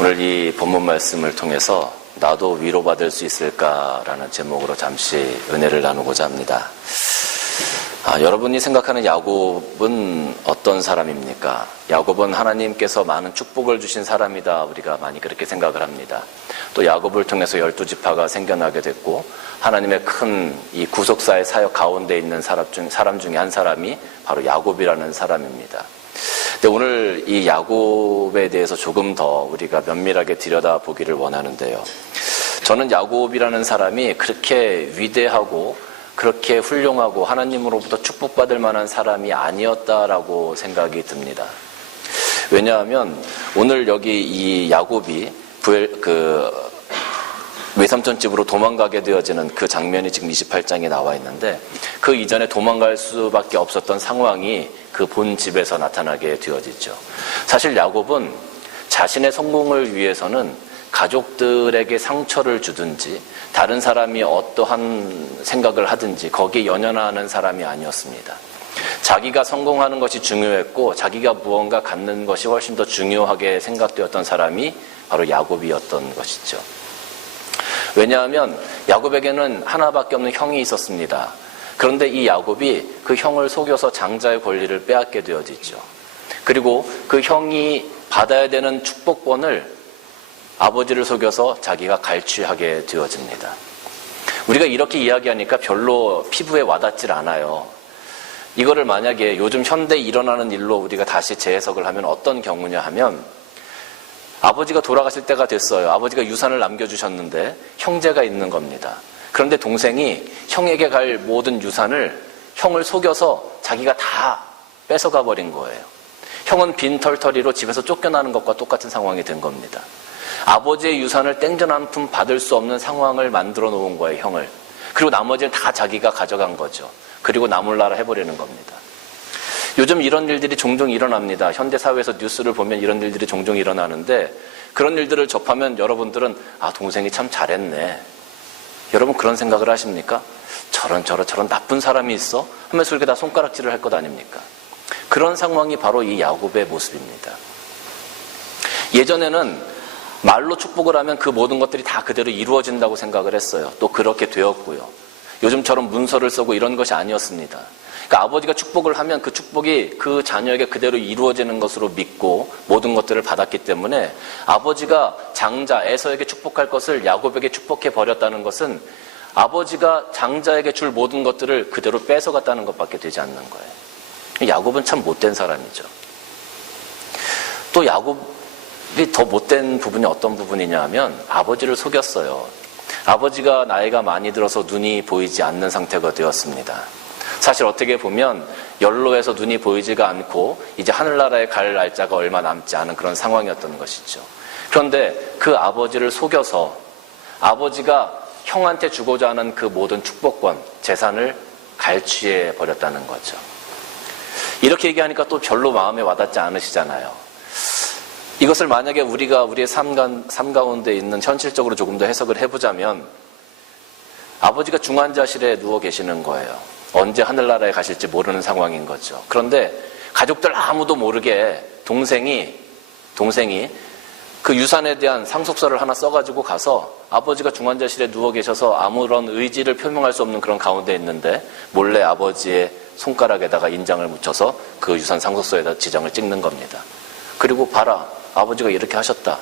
오늘 이 본문 말씀을 통해서 나도 위로받을 수 있을까라는 제목으로 잠시 은혜를 나누고자 합니다. 여러분이 생각하는 야곱은 어떤 사람입니까? 야곱은 하나님께서 많은 축복을 주신 사람이다. 우리가 많이 그렇게 생각을 합니다. 또 야곱을 통해서 12지파가 생겨나게 됐고 하나님의 큰 이 구속사의 사역 가운데 있는 사람 중에 한 사람이 바로 야곱이라는 사람입니다. 근데 오늘 이 야곱에 대해서 조금 더 우리가 면밀하게 들여다보기를 원하는데요. 저는 야곱이라는 사람이 그렇게 위대하고 그렇게 훌륭하고 하나님으로부터 축복받을 만한 사람이 아니었다라고 생각이 듭니다. 왜냐하면 오늘 여기 이 야곱이 외삼촌 집으로 도망가게 되어지는 그 장면이 지금 28장에 나와 있는데 그 이전에 도망갈 수밖에 없었던 상황이 그 본 집에서 나타나게 되어지죠. 사실 야곱은 자신의 성공을 위해서는 가족들에게 상처를 주든지 다른 사람이 어떠한 생각을 하든지 거기에 연연하는 사람이 아니었습니다. 자기가 성공하는 것이 중요했고 자기가 무언가 갖는 것이 훨씬 더 중요하게 생각되었던 사람이 바로 야곱이었던 것이죠. 왜냐하면 야곱에게는 하나밖에 없는 형이 있었습니다. 그런데 이 야곱이 그 형을 속여서 장자의 권리를 빼앗게 되어지죠. 그리고 그 형이 받아야 되는 축복권을 아버지를 속여서 자기가 갈취하게 되어집니다. 우리가 이렇게 이야기하니까 별로 피부에 와닿질 않아요. 이거를 만약에 요즘 현대에 일어나는 일로 우리가 다시 재해석을 하면 어떤 경우냐 하면 아버지가 돌아가실 때가 됐어요. 아버지가 유산을 남겨주셨는데 형제가 있는 겁니다. 그런데 동생이 형에게 갈 모든 유산을 형을 속여서 자기가 다 뺏어가 버린 거예요. 형은 빈털터리로 집에서 쫓겨나는 것과 똑같은 상황이 된 겁니다. 아버지의 유산을 땡전 한 푼 받을 수 없는 상황을 만들어 놓은 거예요, 형을. 그리고 나머지는 다 자기가 가져간 거죠. 그리고 나몰라라 해버리는 겁니다. 요즘 이런 일들이 종종 일어납니다. 현대사회에서 뉴스를 보면 이런 일들이 종종 일어나는데 그런 일들을 접하면 여러분들은 동생이 참 잘했네. 여러분 그런 생각을 하십니까? 저런 나쁜 사람이 있어? 하면서 이렇게 다 손가락질을 할 것 아닙니까? 그런 상황이 바로 이 야곱의 모습입니다. 예전에는 말로 축복을 하면 그 모든 것들이 다 그대로 이루어진다고 생각을 했어요. 또 그렇게 되었고요. 요즘처럼 문서를 쓰고 이런 것이 아니었습니다. 그러니까 아버지가 축복을 하면 그 축복이 그 자녀에게 그대로 이루어지는 것으로 믿고 모든 것들을 받았기 때문에 아버지가 장자 에서에게 축복할 것을 야곱에게 축복해 버렸다는 것은 아버지가 장자에게 줄 모든 것들을 그대로 뺏어갔다는 것밖에 되지 않는 거예요. 야곱은 참 못된 사람이죠. 또 야곱이 더 못된 부분이 어떤 부분이냐 하면 아버지를 속였어요. 아버지가 나이가 많이 들어서 눈이 보이지 않는 상태가 되었습니다. 사실 어떻게 보면 연로해서 눈이 보이지가 않고 이제 하늘나라에 갈 날짜가 얼마 남지 않은 그런 상황이었던 것이죠. 그런데 그 아버지를 속여서 아버지가 형한테 주고자 하는 그 모든 축복권, 재산을 갈취해 버렸다는 거죠. 이렇게 얘기하니까 또 별로 마음에 와닿지 않으시잖아요. 이것을 만약에 우리가 우리의 삶 가운데 있는 현실적으로 조금 더 해석을 해보자면 아버지가 중환자실에 누워 계시는 거예요. 언제 하늘나라에 가실지 모르는 상황인 거죠. 그런데 가족들 아무도 모르게 동생이 그 유산에 대한 상속서를 하나 써가지고 가서 아버지가 중환자실에 누워 계셔서 아무런 의지를 표명할 수 없는 그런 가운데 있는데 몰래 아버지의 손가락에다가 인장을 묻혀서 그 유산 상속서에다 지장을 찍는 겁니다. 그리고 봐라, 아버지가 이렇게 하셨다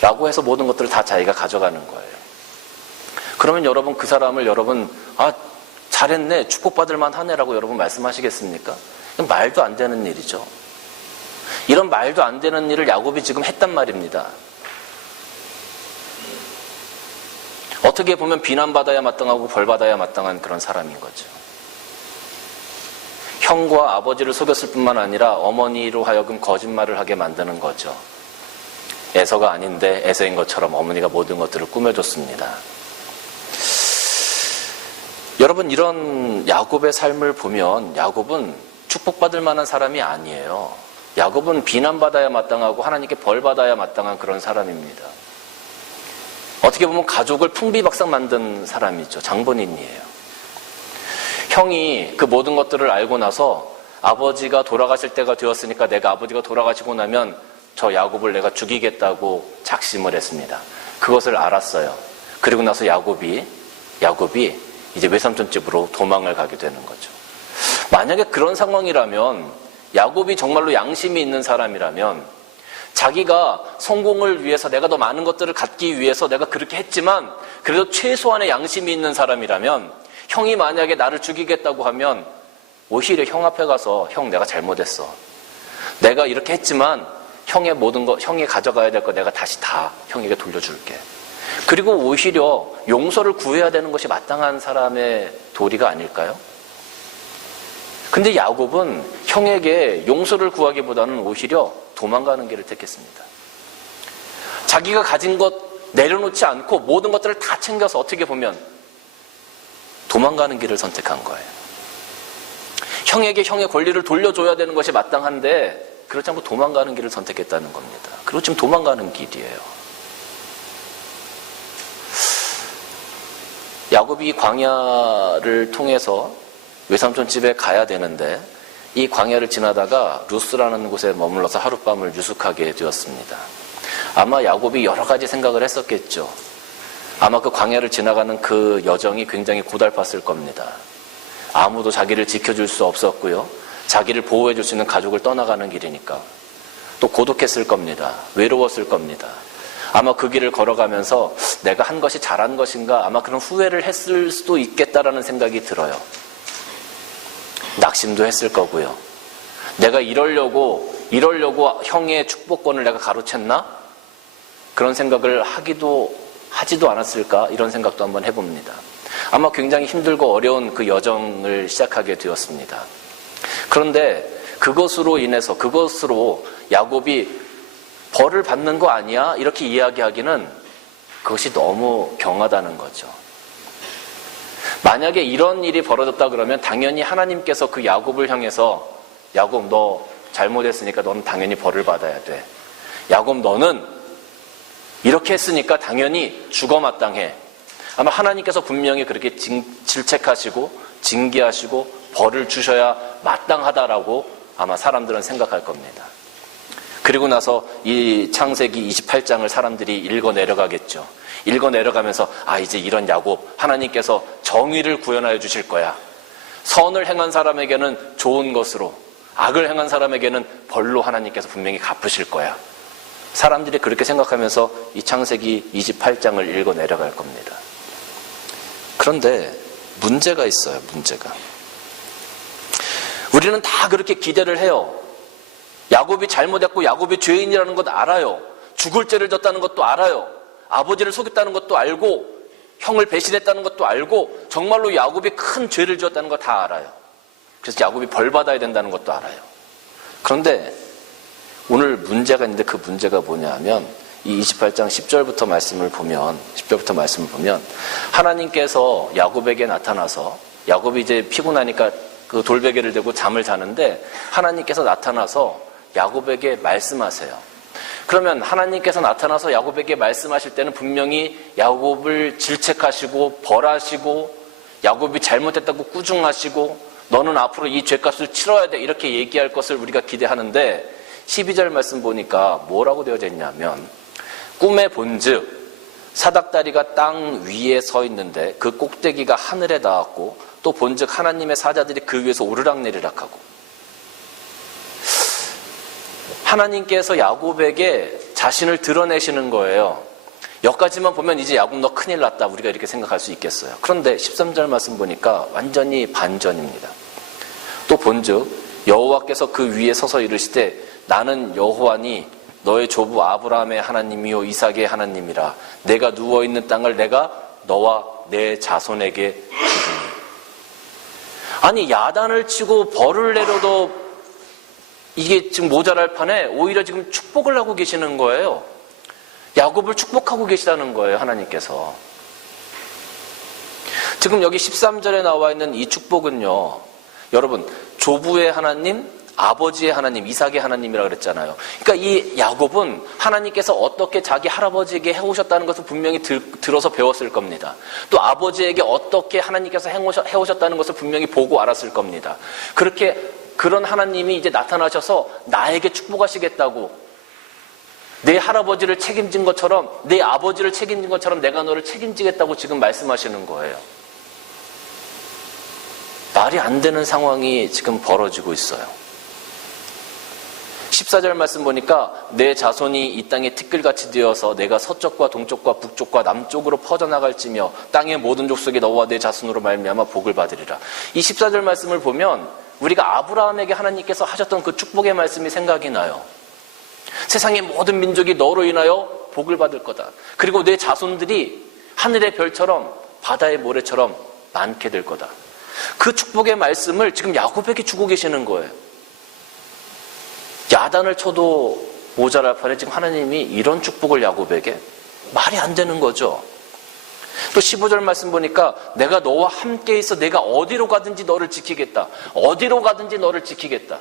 라고 해서 모든 것들을 다 자기가 가져가는 거예요. 그러면 여러분 그 사람을 잘했네, 축복받을 만하네라고 여러분 말씀하시겠습니까? 이건 말도 안 되는 일이죠. 이런 말도 안 되는 일을 야곱이 지금 했단 말입니다. 어떻게 보면 비난받아야 마땅하고 벌받아야 마땅한 그런 사람인 거죠. 형과 아버지를 속였을 뿐만 아니라 어머니로 하여금 거짓말을 하게 만드는 거죠. 에서가 아닌데 에서인 것처럼 어머니가 모든 것들을 꾸며줬습니다. 여러분 이런 야곱의 삶을 보면 야곱은 축복받을 만한 사람이 아니에요. 야곱은 비난받아야 마땅하고 하나님께 벌받아야 마땅한 그런 사람입니다. 어떻게 보면 가족을 풍비박산 만든 사람이죠. 장본인이에요. 형이 그 모든 것들을 알고 나서 아버지가 돌아가실 때가 되었으니까 내가 아버지가 돌아가시고 나면 저 야곱을 내가 죽이겠다고 작심을 했습니다. 그것을 알았어요. 그리고 나서 야곱이 이제 외삼촌 집으로 도망을 가게 되는 거죠. 만약에 그런 상황이라면, 야곱이 정말로 양심이 있는 사람이라면, 자기가 성공을 위해서, 내가 더 많은 것들을 갖기 위해서 내가 그렇게 했지만 그래도 최소한의 양심이 있는 사람이라면, 형이 만약에 나를 죽이겠다고 하면 오히려 형 앞에 가서, 형 내가 잘못했어, 내가 이렇게 했지만 형의 모든 거, 형이 가져가야 될 거 내가 다시 다 형에게 돌려줄게. 그리고 오히려 용서를 구해야 되는 것이 마땅한 사람의 도리가 아닐까요? 근데 야곱은 형에게 용서를 구하기보다는 오히려 도망가는 길을 택했습니다. 자기가 가진 것 내려놓지 않고 모든 것들을 다 챙겨서 어떻게 보면 도망가는 길을 선택한 거예요. 형에게 형의 권리를 돌려줘야 되는 것이 마땅한데 그렇지 않고 도망가는 길을 선택했다는 겁니다. 그리고 지금 도망가는 길이에요. 야곱이 이 광야를 통해서 외삼촌 집에 가야 되는데 이 광야를 지나다가 루스라는 곳에 머물러서 하룻밤을 유숙하게 되었습니다. 아마 야곱이 여러 가지 생각을 했었겠죠. 아마 그 광야를 지나가는 그 여정이 굉장히 고달팠을 겁니다. 아무도 자기를 지켜줄 수 없었고요. 자기를 보호해줄 수 있는 가족을 떠나가는 길이니까 또 고독했을 겁니다. 외로웠을 겁니다. 아마 그 길을 걸어가면서 내가 한 것이 잘한 것인가, 아마 그런 후회를 했을 수도 있겠다라는 생각이 들어요. 낙심도 했을 거고요. 내가 이러려고 형의 축복권을 내가 가로챘나? 그런 생각을 하지도 않았을까? 이런 생각도 한번 해봅니다. 아마 굉장히 힘들고 어려운 그 여정을 시작하게 되었습니다. 그런데 그것으로 야곱이 벌을 받는 거 아니야? 이렇게 이야기하기는 그것이 너무 경하다는 거죠. 만약에 이런 일이 벌어졌다 그러면 당연히 하나님께서 그 야곱을 향해서, 야곱 너 잘못했으니까 너는 당연히 벌을 받아야 돼. 야곱 너는 이렇게 했으니까 당연히 죽어 마땅해. 아마 하나님께서 분명히 그렇게 질책하시고 징계하시고 벌을 주셔야 마땅하다라고 아마 사람들은 생각할 겁니다. 그리고 나서 이 창세기 28장을 사람들이 읽어 내려가겠죠. 읽어 내려가면서 이제 이런 야곱, 하나님께서 정의를 구현하여 주실 거야. 선을 행한 사람에게는 좋은 것으로, 악을 행한 사람에게는 벌로 하나님께서 분명히 갚으실 거야. 사람들이 그렇게 생각하면서 이 창세기 28장을 읽어 내려갈 겁니다. 그런데 문제가 있어요. 문제가. 우리는 다 그렇게 기대를 해요. 야곱이 잘못했고 야곱이 죄인이라는 것 알아요. 죽을 죄를 졌다는 것도 알아요. 아버지를 속였다는 것도 알고 형을 배신했다는 것도 알고 정말로 야곱이 큰 죄를 지었다는 거 다 알아요. 그래서 야곱이 벌 받아야 된다는 것도 알아요. 그런데 오늘 문제가 있는데 그 문제가 뭐냐 하면 이 28장 10절부터 말씀을 보면 하나님께서 야곱에게 나타나서, 야곱이 이제 피곤하니까 그 돌베개를 대고 잠을 자는데 하나님께서 나타나서 야곱에게 말씀하세요. 그러면 하나님께서 나타나서 야곱에게 말씀하실 때는 분명히 야곱을 질책하시고 벌하시고 야곱이 잘못했다고 꾸중하시고 너는 앞으로 이 죄값을 치러야 돼 이렇게 얘기할 것을 우리가 기대하는데 12절 말씀 보니까 뭐라고 되어져 있냐면 꿈에 본즉 사닥다리가 땅 위에 서 있는데 그 꼭대기가 하늘에 닿았고 또 본즉 하나님의 사자들이 그 위에서 오르락내리락하고. 하나님께서 야곱에게 자신을 드러내시는 거예요. 여기까지만 보면 이제 야곱 너 큰일 났다 우리가 이렇게 생각할 수 있겠어요. 그런데 13절 말씀 보니까 완전히 반전입니다. 또 본즉 여호와께서 그 위에 서서 이르시되 나는 여호와니 너의 조부 아브라함의 하나님이요 이삭의 하나님이라. 내가 누워있는 땅을 내가 너와 내 자손에게 주리니. 아니 야단을 치고 벌을 내려도 이게 지금 모자랄 판에 오히려 지금 축복을 하고 계시는 거예요. 야곱을 축복하고 계시다는 거예요. 하나님께서. 지금 여기 13절에 나와 있는 이 축복은요, 여러분 조부의 하나님, 아버지의 하나님, 이삭의 하나님이라고 그랬잖아요. 그러니까 이 야곱은 하나님께서 어떻게 자기 할아버지에게 해오셨다는 것을 분명히 들어서 배웠을 겁니다. 또 아버지에게 어떻게 하나님께서 해오셨다는 것을 분명히 보고 알았을 겁니다. 그런 하나님이 이제 나타나셔서 나에게 축복하시겠다고 내 할아버지를 책임진 것처럼, 내 아버지를 책임진 것처럼 내가 너를 책임지겠다고 지금 말씀하시는 거예요. 말이 안 되는 상황이 지금 벌어지고 있어요. 14절 말씀 보니까 내 자손이 이 땅에 티끌같이 되어서 내가 서쪽과 동쪽과 북쪽과 남쪽으로 퍼져나갈지며 땅의 모든 족속이 너와 내 자손으로 말미암아 복을 받으리라. 이 14절 말씀을 보면 우리가 아브라함에게 하나님께서 하셨던 그 축복의 말씀이 생각이 나요. 세상의 모든 민족이 너로 인하여 복을 받을 거다. 그리고 내 자손들이 하늘의 별처럼 바다의 모래처럼 많게 될 거다. 그 축복의 말씀을 지금 야곱에게 주고 계시는 거예요. 야단을 쳐도 모자랄 판에 지금 하나님이 이런 축복을 야곱에게, 말이 안 되는 거죠. 또 15절 말씀 보니까 내가 너와 함께 있어 내가 어디로 가든지 너를 지키겠다. 어디로 가든지 너를 지키겠다.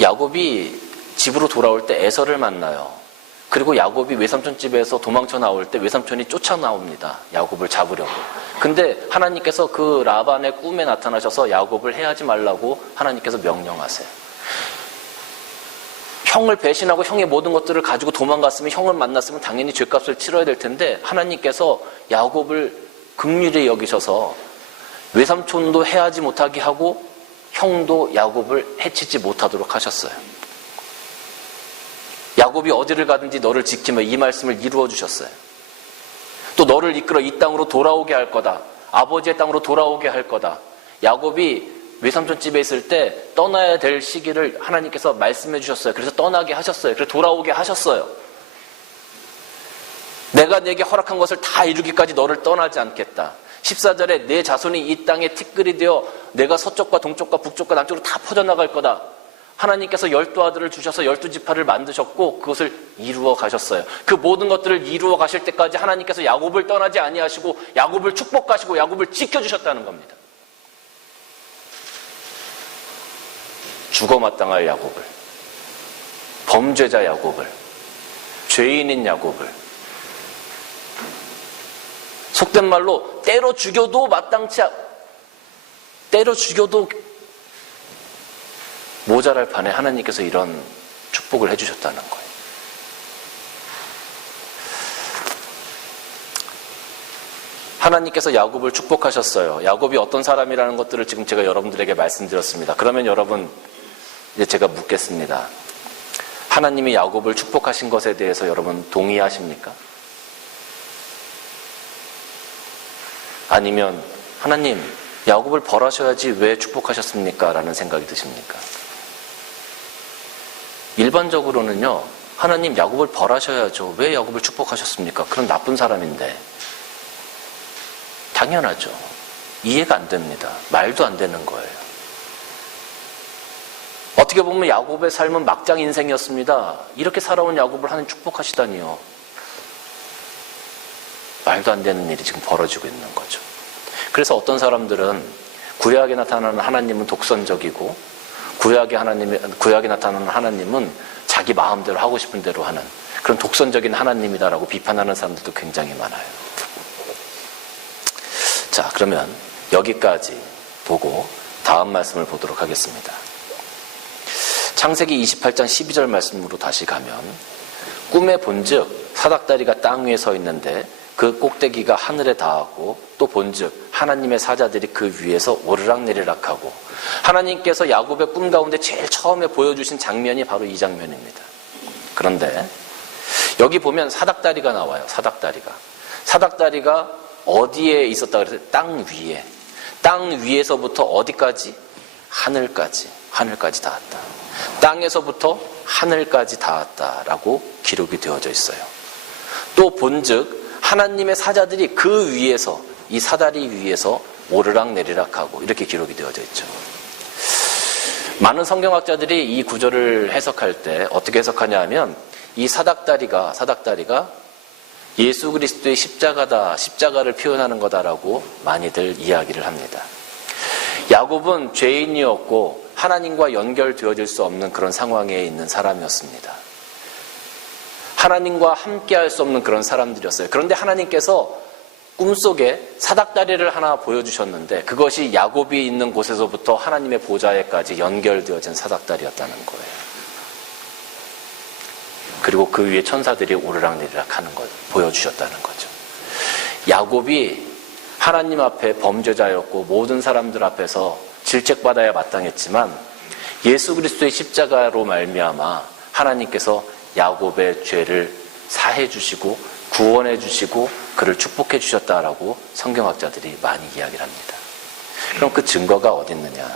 야곱이 집으로 돌아올 때 에서를 만나요. 그리고 야곱이 외삼촌 집에서 도망쳐 나올 때 외삼촌이 쫓아 나옵니다. 야곱을 잡으려고. 근데 하나님께서 그 라반의 꿈에 나타나셔서 야곱을 해하지 말라고 하나님께서 명령하세요. 형을 배신하고 형의 모든 것들을 가지고 도망갔으면, 형을 만났으면 당연히 죗값을 치러야 될 텐데 하나님께서 야곱을 긍휼히 여기셔서 외삼촌도 해하지 못하게 하고 형도 야곱을 해치지 못하도록 하셨어요. 야곱이 어디를 가든지 너를 지키며 이 말씀을 이루어 주셨어요. 또 너를 이끌어 이 땅으로 돌아오게 할 거다. 아버지의 땅으로 돌아오게 할 거다. 야곱이 외삼촌 집에 있을 때 떠나야 될 시기를 하나님께서 말씀해 주셨어요. 그래서 떠나게 하셨어요. 그래서 돌아오게 하셨어요. 내가 네게 허락한 것을 다 이루기까지 너를 떠나지 않겠다. 14절에 내 자손이 이 땅에 티끌이 되어 내가 서쪽과 동쪽과 북쪽과 남쪽으로 다 퍼져나갈 거다. 하나님께서 12아들을 주셔서 12지파를 만드셨고 그것을 이루어 가셨어요. 그 모든 것들을 이루어 가실 때까지 하나님께서 야곱을 떠나지 아니하시고 야곱을 축복하시고 야곱을 지켜주셨다는 겁니다. 죽어 마땅할 야곱을, 범죄자 야곱을, 죄인인 야곱을, 속된 말로 때려 죽여도 때려 죽여도 모자랄 판에 하나님께서 이런 축복을 해주셨다는 거예요. 하나님께서 야곱을 축복하셨어요. 야곱이 어떤 사람이라는 것들을 지금 제가 여러분들에게 말씀드렸습니다. 그러면 여러분, 이제 제가 묻겠습니다. 하나님이 야곱을 축복하신 것에 대해서 여러분 동의하십니까? 아니면 하나님, 야곱을 벌하셔야지 왜 축복하셨습니까? 라는 생각이 드십니까? 일반적으로는요, 하나님 야곱을 벌하셔야죠. 왜 야곱을 축복하셨습니까? 그런 나쁜 사람인데. 당연하죠. 이해가 안 됩니다. 말도 안 되는 거예요. 어떻게 보면 야곱의 삶은 막장 인생이었습니다. 이렇게 살아온 야곱을 하나님 축복하시다니요. 말도 안 되는 일이 지금 벌어지고 있는 거죠. 그래서 어떤 사람들은 구약에 나타나는 하나님은 독선적이고 구약에 나타나는 하나님은 자기 마음대로 하고 싶은 대로 하는 그런 독선적인 하나님이다라고 비판하는 사람들도 굉장히 많아요. 자, 그러면 여기까지 보고 다음 말씀을 보도록 하겠습니다. 창세기 28장 12절 말씀으로 다시 가면 꿈에 본즉 사닥다리가 땅 위에 서 있는데 그 꼭대기가 하늘에 닿았고 또 본즉 하나님의 사자들이 그 위에서 오르락내리락 하고, 하나님께서 야곱의 꿈 가운데 제일 처음에 보여주신 장면이 바로 이 장면입니다. 그런데 여기 보면 사닥다리가 나와요. 사닥다리가 어디에 있었다 그랬어요? 땅 위에. 땅 위에서부터 어디까지? 하늘까지 닿았다. 땅에서부터 하늘까지 닿았다라고 기록이 되어져 있어요. 또 본즉 하나님의 사자들이 그 위에서, 이 사다리 위에서 오르락내리락하고 이렇게 기록이 되어져 있죠. 많은 성경학자들이 이 구절을 해석할 때 어떻게 해석하냐 하면 이 사닥다리가 예수 그리스도의 십자가를 표현하는 거다라고 많이들 이야기를 합니다. 야곱은 죄인이었고 하나님과 연결되어질 수 없는 그런 상황에 있는 사람이었습니다. 하나님과 함께 할 수 없는 그런 사람들이었어요. 그런데 하나님께서 꿈속에 사닥다리를 하나 보여주셨는데 그것이 야곱이 있는 곳에서부터 하나님의 보좌에까지 연결되어진 사닥다리였다는 거예요. 그리고 그 위에 천사들이 오르락내리락 하는 걸 보여주셨다는 거죠. 야곱이 하나님 앞에 범죄자였고 모든 사람들 앞에서 질책받아야 마땅했지만 예수 그리스도의 십자가로 말미암아 하나님께서 야곱의 죄를 사해 주시고 구원해 주시고 그를 축복해 주셨다라고 성경학자들이 많이 이야기를 합니다. 그럼 그 증거가 어디 있느냐?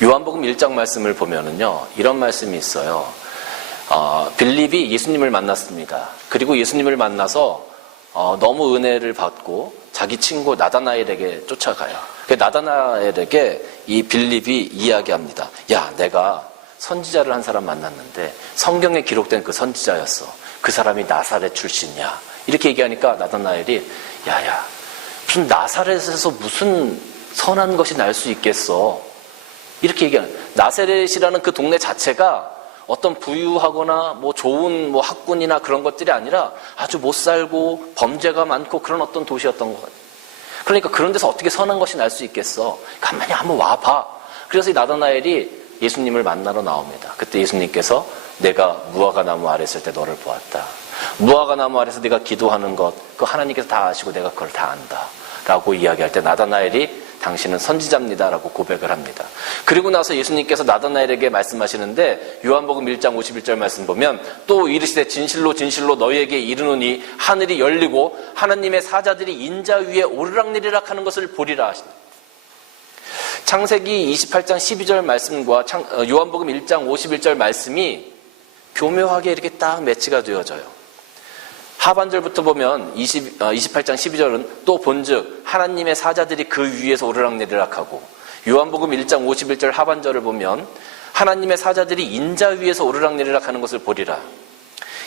요한복음 1장 말씀을 보면은요, 이런 말씀이 있어요. 빌립이 예수님을 만났습니다. 그리고 예수님을 만나서 너무 은혜를 받고 자기 친구 나다나엘에게 쫓아가요. 나다나엘에게 이 빌립이 이야기합니다. 야, 내가 선지자를 한 사람 만났는데 성경에 기록된 그 선지자였어. 그 사람이 나사렛 출신이야. 이렇게 얘기하니까 나다나엘이 야야, 무슨 나사렛에서 무슨 선한 것이 날 수 있겠어. 이렇게 얘기하는, 나사렛이라는 그 동네 자체가 어떤 부유하거나 뭐 좋은 뭐 학군이나 그런 것들이 아니라 아주 못 살고 범죄가 많고 그런 어떤 도시였던 것 같아요. 그러니까 그런 데서 어떻게 선한 것이 날 수 있겠어. 가만히 한번 와봐. 그래서 이 나다나엘이 예수님을 만나러 나옵니다. 그때 예수님께서 내가 무화과 나무 아래 있을 때 너를 보았다. 무화과 나무 아래서 네가 기도하는 것, 그거 하나님께서 다 아시고 내가 그걸 다 안다. 라고 이야기할 때 나다나엘이 당신은 선지자입니다. 라고 고백을 합니다. 그리고 나서 예수님께서 나다나엘에게 말씀하시는데 요한복음 1장 51절 말씀 보면 또 이르시되 진실로 진실로 너희에게 이르노니 하늘이 열리고 하나님의 사자들이 인자 위에 오르락내리락 하는 것을 보리라 하신다. 창세기 28장 12절 말씀과 요한복음 1장 51절 말씀이 교묘하게 이렇게 딱 매치가 되어져요. 하반절부터 보면 28장 12절은 또 본즉 하나님의 사자들이 그 위에서 오르락내리락하고, 요한복음 1장 51절 하반절을 보면 하나님의 사자들이 인자 위에서 오르락내리락하는 것을 보리라.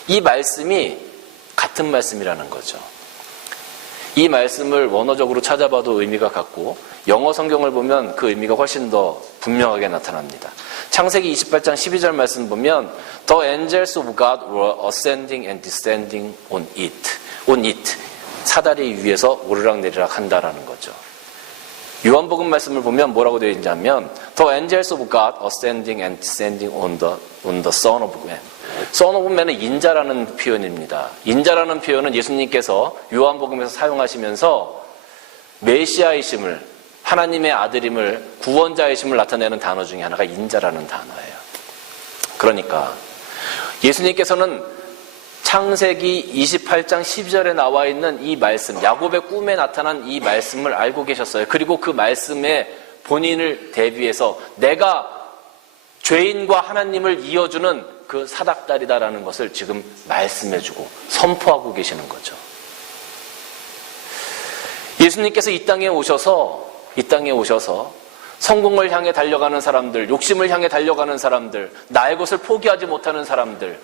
이 말씀이 같은 말씀이라는 거죠. 이 말씀을 원어적으로 찾아봐도 의미가 같고 영어 성경을 보면 그 의미가 훨씬 더 분명하게 나타납니다. 창세기 28장 12절 말씀 보면 The angels of God were ascending and descending on it. 사다리 위에서 오르락내리락 한다라는 거죠. 요한복음 말씀을 보면 뭐라고 되어 있냐면 The angels of God ascending and descending on the Son of Man. Son of Man은 인자라는 표현입니다. 인자라는 표현은 예수님께서 요한복음에서 사용하시면서 메시아이심을, 하나님의 아들임을, 구원자이심을 나타내는 단어 중에 하나가 인자라는 단어예요. 그러니까 예수님께서는 창세기 28장 12절에 나와 있는 이 말씀, 야곱의 꿈에 나타난 이 말씀을 알고 계셨어요. 그리고 그 말씀에 본인을 대비해서 내가 죄인과 하나님을 이어주는 그 사닥다리다라는 것을 지금 말씀해주고 선포하고 계시는 거죠. 예수님께서 이 땅에 오셔서 성공을 향해 달려가는 사람들, 욕심을 향해 달려가는 사람들, 나의 것을 포기하지 못하는 사람들,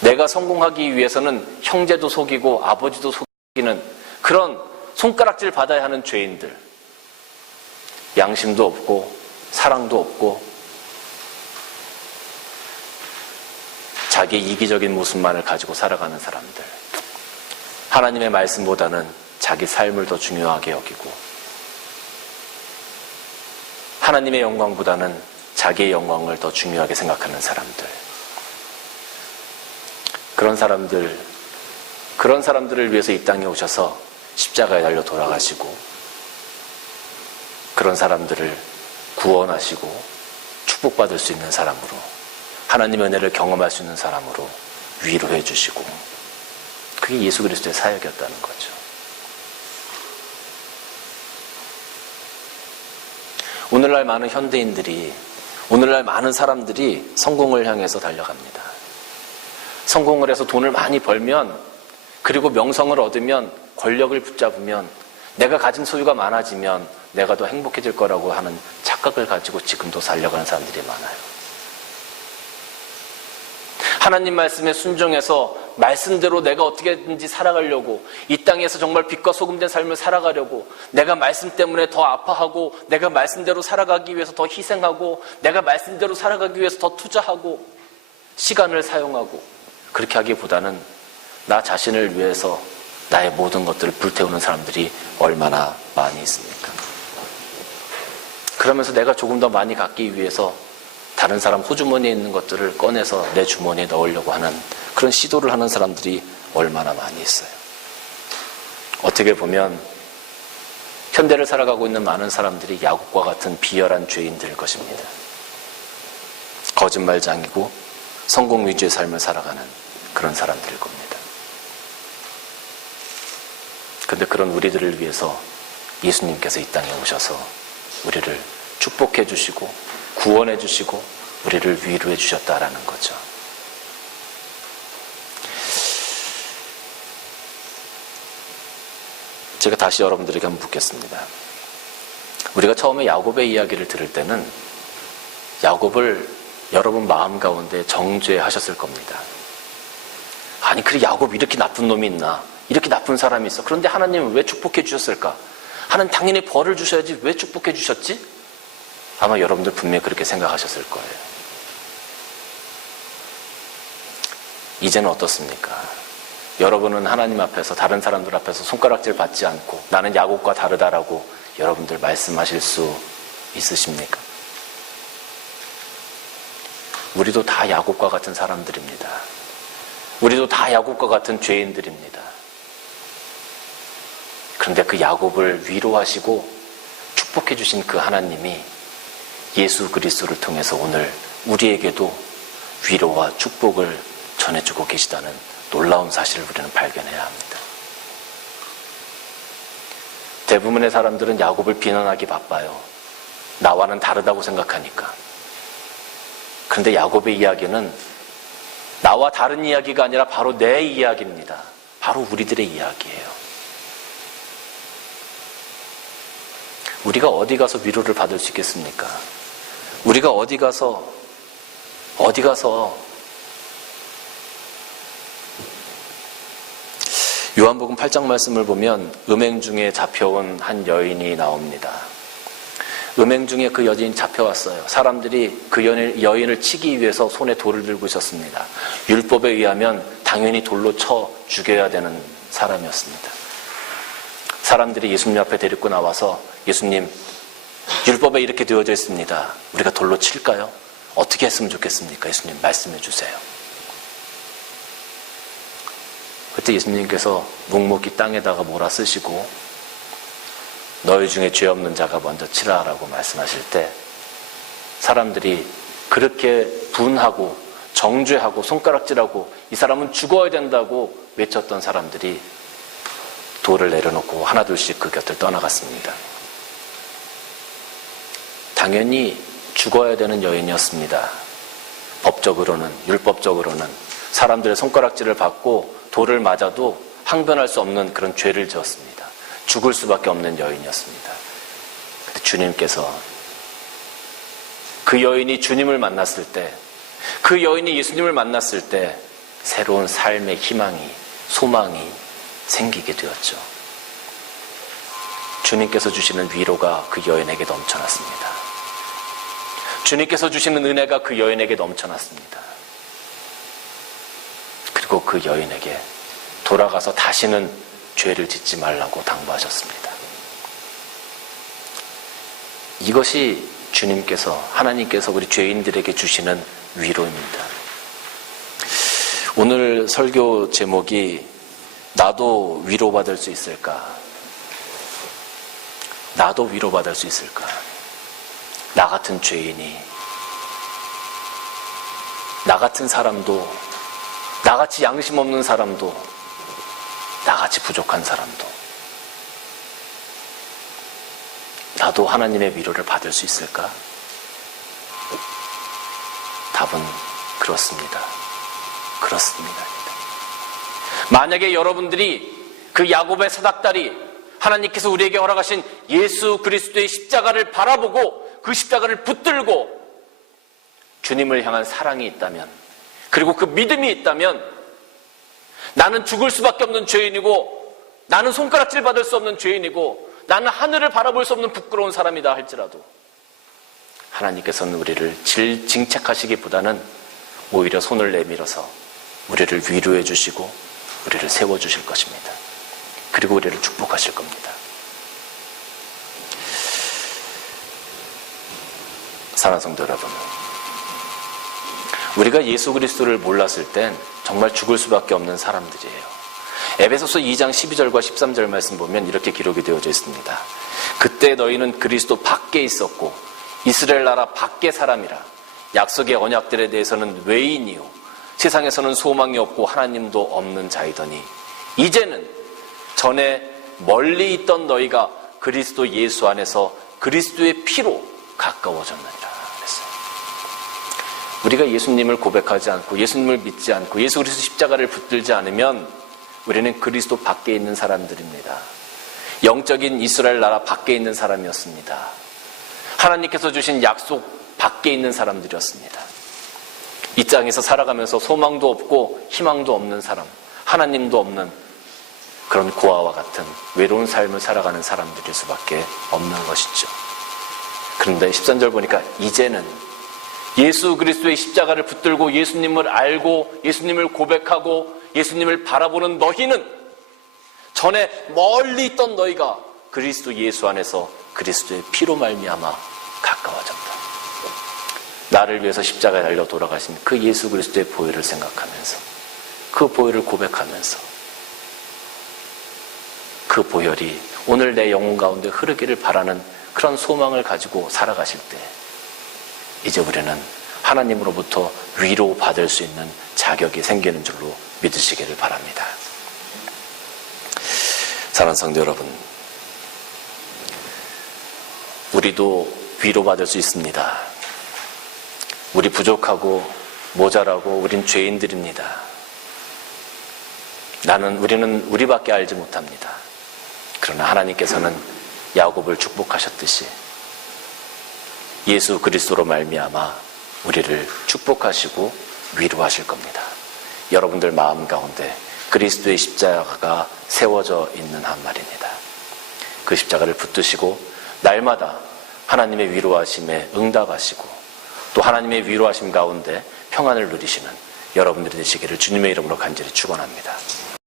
내가 성공하기 위해서는 형제도 속이고 아버지도 속이는 그런 손가락질 받아야 하는 죄인들, 양심도 없고 사랑도 없고 자기 이기적인 모습만을 가지고 살아가는 사람들, 하나님의 말씀보다는 자기 삶을 더 중요하게 여기고 하나님의 영광보다는 자기의 영광을 더 중요하게 생각하는 사람들, 그런 사람들을 위해서 이 땅에 오셔서 십자가에 달려 돌아가시고 그런 사람들을 구원하시고 축복받을 수 있는 사람으로, 하나님의 은혜를 경험할 수 있는 사람으로 위로해 주시고, 그게 예수 그리스도의 사역이었다는 거죠. 오늘날 많은 현대인들이, 오늘날 많은 사람들이 성공을 향해서 달려갑니다. 성공을 해서 돈을 많이 벌면, 그리고 명성을 얻으면, 권력을 붙잡으면, 내가 가진 소유가 많아지면 내가 더 행복해질 거라고 하는 착각을 가지고 지금도 살려가는 사람들이 많아요. 하나님 말씀에 순종해서 말씀대로 내가 어떻게든지 살아가려고, 이 땅에서 정말 빛과 소금된 삶을 살아가려고, 내가 말씀 때문에 더 아파하고, 내가 말씀대로 살아가기 위해서 더 희생하고, 내가 말씀대로 살아가기 위해서 더 투자하고 시간을 사용하고, 그렇게 하기보다는 나 자신을 위해서 나의 모든 것들을 불태우는 사람들이 얼마나 많이 있습니까? 그러면서 내가 조금 더 많이 갖기 위해서 다른 사람 호주머니에 있는 것들을 꺼내서 내 주머니에 넣으려고 하는 그런 시도를 하는 사람들이 얼마나 많이 있어요. 어떻게 보면 현대를 살아가고 있는 많은 사람들이 야곱과 같은 비열한 죄인들일 것입니다. 거짓말장이고 성공 위주의 삶을 살아가는 그런 사람들일 겁니다. 그런데 그런 우리들을 위해서 예수님께서 이 땅에 오셔서 우리를 축복해 주시고 구원해 주시고 우리를 위로해 주셨다라는 거죠. 제가 다시 여러분들에게 한번 묻겠습니다. 우리가 처음에 야곱의 이야기를 들을 때는 야곱을 여러분 마음 가운데 정죄하셨을 겁니다. 아니, 그래, 야곱이 이렇게 나쁜 놈이 있나? 이렇게 나쁜 사람이 있어. 그런데 하나님은 왜 축복해 주셨을까? 하나님 당연히 벌을 주셔야지 왜 축복해 주셨지? 아마 여러분들 분명히 그렇게 생각하셨을 거예요. 이제는 어떻습니까? 여러분은 하나님 앞에서 다른 사람들 앞에서 손가락질 받지 않고 나는 야곱과 다르다라고 여러분들 말씀하실 수 있으십니까? 우리도 다 야곱과 같은 사람들입니다. 우리도 다 야곱과 같은 죄인들입니다. 그런데 그 야곱을 위로하시고 축복해 주신 그 하나님이 예수 그리스도를 통해서 오늘 우리에게도 위로와 축복을 전해주고 계시다는 놀라운 사실을 우리는 발견해야 합니다. 대부분의 사람들은 야곱을 비난하기 바빠요. 나와는 다르다고 생각하니까. 그런데 야곱의 이야기는 나와 다른 이야기가 아니라 바로 내 이야기입니다. 바로 우리들의 이야기예요. 우리가 어디 가서 위로를 받을 수 있겠습니까? 우리가 어디 가서 요한복음 8장 말씀을 보면 음행 중에 잡혀온 한 여인이 나옵니다. 음행 중에 그 여인이 잡혀왔어요. 사람들이 그 여인을 치기 위해서 손에 돌을 들고 있었습니다. 율법에 의하면 당연히 돌로 쳐 죽여야 되는 사람이었습니다. 사람들이 예수님 앞에 데리고 나와서 예수님, 율법에 이렇게 되어져 있습니다. 우리가 돌로 칠까요? 어떻게 했으면 좋겠습니까? 예수님 말씀해 주세요. 그때 예수님께서 묵묵히 땅에다가 몰아 쓰시고 너희 중에 죄 없는 자가 먼저 치라라고 말씀하실 때 사람들이 그렇게 분하고 정죄하고 손가락질하고 이 사람은 죽어야 된다고 외쳤던 사람들이 돌을 내려놓고 하나둘씩 그 곁을 떠나갔습니다. 당연히 죽어야 되는 여인이었습니다. 법적으로는, 율법적으로는 사람들의 손가락질을 받고 돌을 맞아도 항변할 수 없는 그런 죄를 지었습니다. 죽을 수밖에 없는 여인이었습니다. 근데 주님께서 그 여인이 주님을 만났을 때, 그 여인이 예수님을 만났을 때 새로운 삶의 희망이, 소망이 생기게 되었죠. 주님께서 주시는 위로가 그 여인에게 넘쳐났습니다. 주님께서 주시는 은혜가 그 여인에게 넘쳐났습니다. 그리고 그 여인에게 돌아가서 다시는 죄를 짓지 말라고 당부하셨습니다. 이것이 주님께서, 하나님께서 우리 죄인들에게 주시는 위로입니다. 오늘 설교 제목이 나도 위로받을 수 있을까? 나도 위로받을 수 있을까? 나 같은 죄인이, 나 같은 사람도, 나같이 양심 없는 사람도, 나같이 부족한 사람도 나도 하나님의 위로를 받을 수 있을까? 답은 그렇습니다. 그렇습니다. 만약에 여러분들이 그 야곱의 사닥다리, 하나님께서 우리에게 허락하신 예수 그리스도의 십자가를 바라보고 그 십자가를 붙들고 주님을 향한 사랑이 있다면, 그리고 그 믿음이 있다면 나는 죽을 수밖에 없는 죄인이고, 나는 손가락질 받을 수 없는 죄인이고, 나는 하늘을 바라볼 수 없는 부끄러운 사람이다 할지라도 하나님께서는 우리를 징책하시기보다는 오히려 손을 내밀어서 우리를 위로해 주시고 우리를 세워주실 것입니다. 그리고 우리를 축복하실 겁니다. 사랑하는 성도 여러분, 우리가 예수 그리스도를 몰랐을 땐 정말 죽을 수밖에 없는 사람들이에요. 에베소서 2장 12절과 13절 말씀 보면 이렇게 기록이 되어져 있습니다. 그때 너희는 그리스도 밖에 있었고 이스라엘 나라 밖의 사람이라. 약속의 언약들에 대해서는 외인이요 세상에서는 소망이 없고 하나님도 없는 자이더니 이제는 전에 멀리 있던 너희가 그리스도 예수 안에서 그리스도의 피로 가까워졌느니라 그랬어요. 우리가 예수님을 고백하지 않고 예수님을 믿지 않고 예수 그리스도 십자가를 붙들지 않으면 우리는 그리스도 밖에 있는 사람들입니다. 영적인 이스라엘 나라 밖에 있는 사람이었습니다. 하나님께서 주신 약속 밖에 있는 사람들이었습니다. 이 땅에서 살아가면서 소망도 없고 희망도 없는 사람, 하나님도 없는 그런 고아와 같은 외로운 삶을 살아가는 사람들일 수밖에 없는 것이죠. 그런데 13절 보니까 이제는 예수 그리스도의 십자가를 붙들고 예수님을 알고 예수님을 고백하고 예수님을 바라보는 너희는 전에 멀리 있던 너희가 그리스도 예수 안에서 그리스도의 피로 말미암아 가까워졌다. 나를 위해서 십자가에 달려 돌아가신 그 예수 그리스도의 보혈을 생각하면서 그 보혈을 고백하면서 그 보혈이 오늘 내 영혼 가운데 흐르기를 바라는 그런 소망을 가지고 살아가실 때 이제 우리는 하나님으로부터 위로받을 수 있는 자격이 생기는 줄로 믿으시기를 바랍니다. 사랑하는 성도 여러분, 우리도 위로받을 수 있습니다. 우리 부족하고 모자라고 우린 죄인들입니다. 우리는 우리밖에 알지 못합니다. 그러나 하나님께서는 야곱을 축복하셨듯이 예수 그리스도로 말미암아 우리를 축복하시고 위로하실 겁니다. 여러분들 마음 가운데 그리스도의 십자가가 세워져 있는 한 말입니다. 그 십자가를 붙드시고 날마다 하나님의 위로하심에 응답하시고 또 하나님의 위로하심 가운데 평안을 누리시는 여러분들이 되시기를 주님의 이름으로 간절히 축원합니다.